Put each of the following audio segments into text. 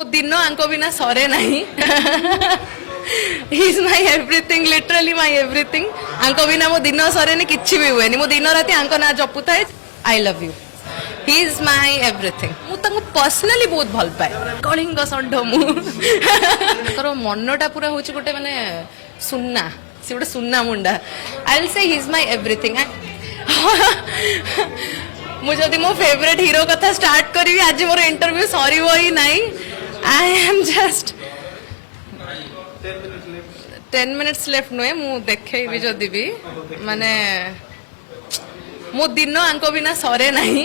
दिन आंको बिना सरे नहीं he is my everything literally my everything आंको बिना मो दिन सरे नहीं किछि भी हुए नहीं मो दिन राति आंको ना जपु थाए I love you he is my everything मु तांको पर्सनली बहुत भल पाए कलिंग संढ मु तोर मनटा पूरा होची गोटे माने सुन्ना से गोटे सुन्ना मुंडा I will say he is my everything मुझे जदि मो फेवरेट हीरो कथा स्टार्ट करी आज मोर इंटरव्यू सरी ही नहीं I am just 10 minutes left नुहे मु देखे भी जदि भी माने मो दिन आंको बिना सरे नहीं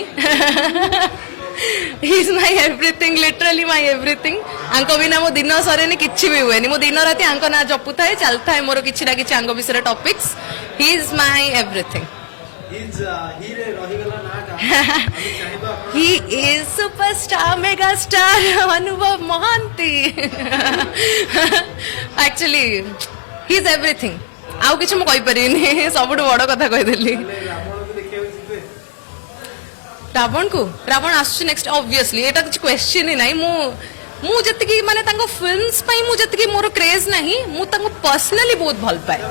he is my everything literally my everything आंको बिना मो दिन सरे नहीं किछि भी हुए नहीं मो दिन राति आंको ना जपु थाए चलता है मोर किछि ना किछि आंको विषय topics he is my everything he is superstar mega star अनुभव Mahanti actually he is everything आउ किछ मु कहि परिनी सबुठ बड़ कथा कहि देली रावण आसु नेक्स्ट ऑब्वियसली एटा किछ क्वेश्चन ही नहीं मु जति माने तांको फिल्म्स पई मु जति मोर क्रेज नहीं मु तांको पर्सनली बहुत भल पाए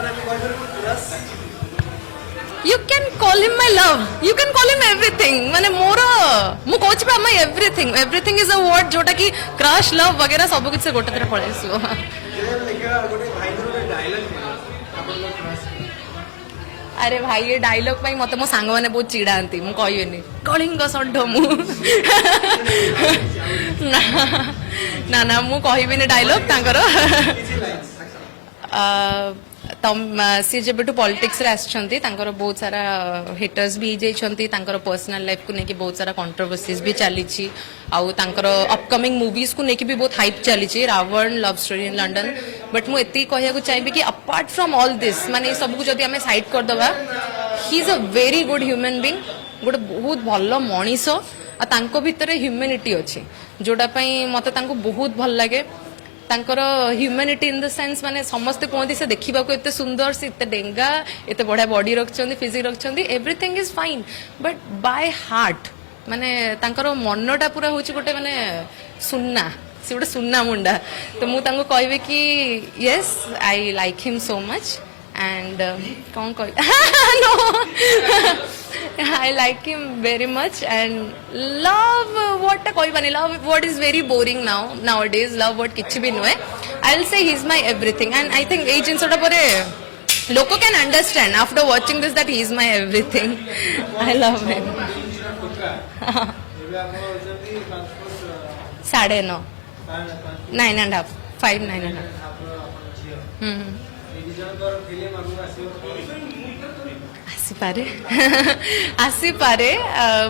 You can call him my love. You can call him everything. माने मोरा मु कोच पे my everything. Everything is a word जोटा की crush love वगैरह सब कुछ से गोटे तरह पड़े सो. अरे भाई ये डायलॉग पाई मते मो सांग माने बहुत चिड़ांती मु कहिएनी कलिंग संढ मु ना ना मु कहिबिनी डायलॉग तांकर सी जब पॉलिटिक्स रे आछंती तांकर बहुत सारा हिटर्स भी जाइछंती तांकर पर्सनल लाइफ को नेकी बहुत सारा कंट्रोवर्सीज भी चली छी आउ तांकर अपकमिंग मूवीज को नेकी भी बहुत हाइप चली छी Ravan love story in London but मु एती कहया को चाहिबे कि अपार्ट फ्रॉम ऑल दिस माने सब को जदी हमें साइड कर दबा he is a very good human being गोटे बहुत भलो मनीष आ तांको भितरे ह्यूमैनिटी अछि जोडा पई मते तांको बहुत भल लागे तांकर ह्यूमैनिटी इन द सेंस माने समस्त कहते से देखा को एते सुंदर से एते डेंगा एते बढ़िया बॉडी रखछंती फिजिक रखछंती everything is fine but by heart माने तांकर मनटा पूरा होची गोटे माने सुन्ना से गोटे सुन्ना मुंडा तो मु तांको कहबे कि yes I like him so much and कौन कह no I like him very much and love what कहि बानी love what is very boring nowadays love what किछि भी नुए I will say he is my everything and I think एई जिंसटा परे लोको can understand after watching this that he is my everything I love him 9.5 9.5 5 9.5 आसीपारे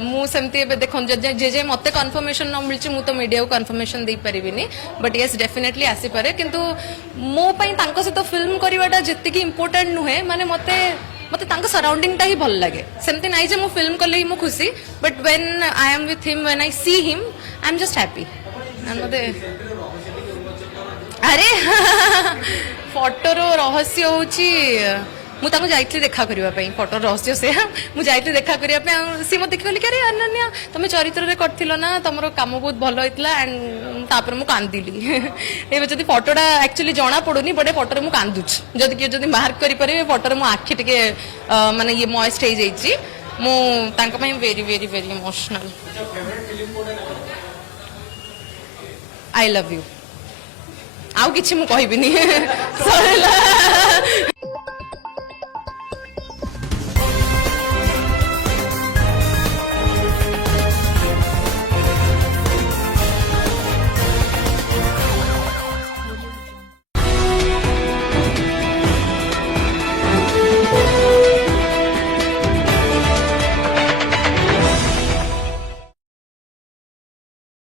मु सेमती देख जे जे मते conformation न मिलची मु तो मीडिया को कन्फर्मेशन दे परिबिनी बट यस डेफिनेटली आसीपारे किंतु मो पई तांको से तो फिल्म करिवाटा जत्ति की इंपोर्टेंट नुहे माने मते मते तांको सराउंडिंग टा ही भल लागे सेमती नाही जे मु फिल्म करले ही मु खुशी but when I am with him when I see him I am just happy मते अरे फोटोर रहस्य होची मु ताको जाइतली देखा करिवा पई फोटो रहस्य से मु जाइतली देखा करिवा पई सी मते कहली कि अरे अनन्या तमे चरित्र रे करथिलो ना तमरो काम बहुत भलो होइतला एंड तापर मु कांदिली एबे जदी फोटोडा एक्चुअली जणा पडुनी बडे फोटो रे मु कांदुछ जदी कि जदी मार्क करि परिबे फोटो रे मु आखि टिके माने ये मॉइस्ट हे जाइची मु तांको पई very very very emotional I love you आउ किछि मु कहिबिनी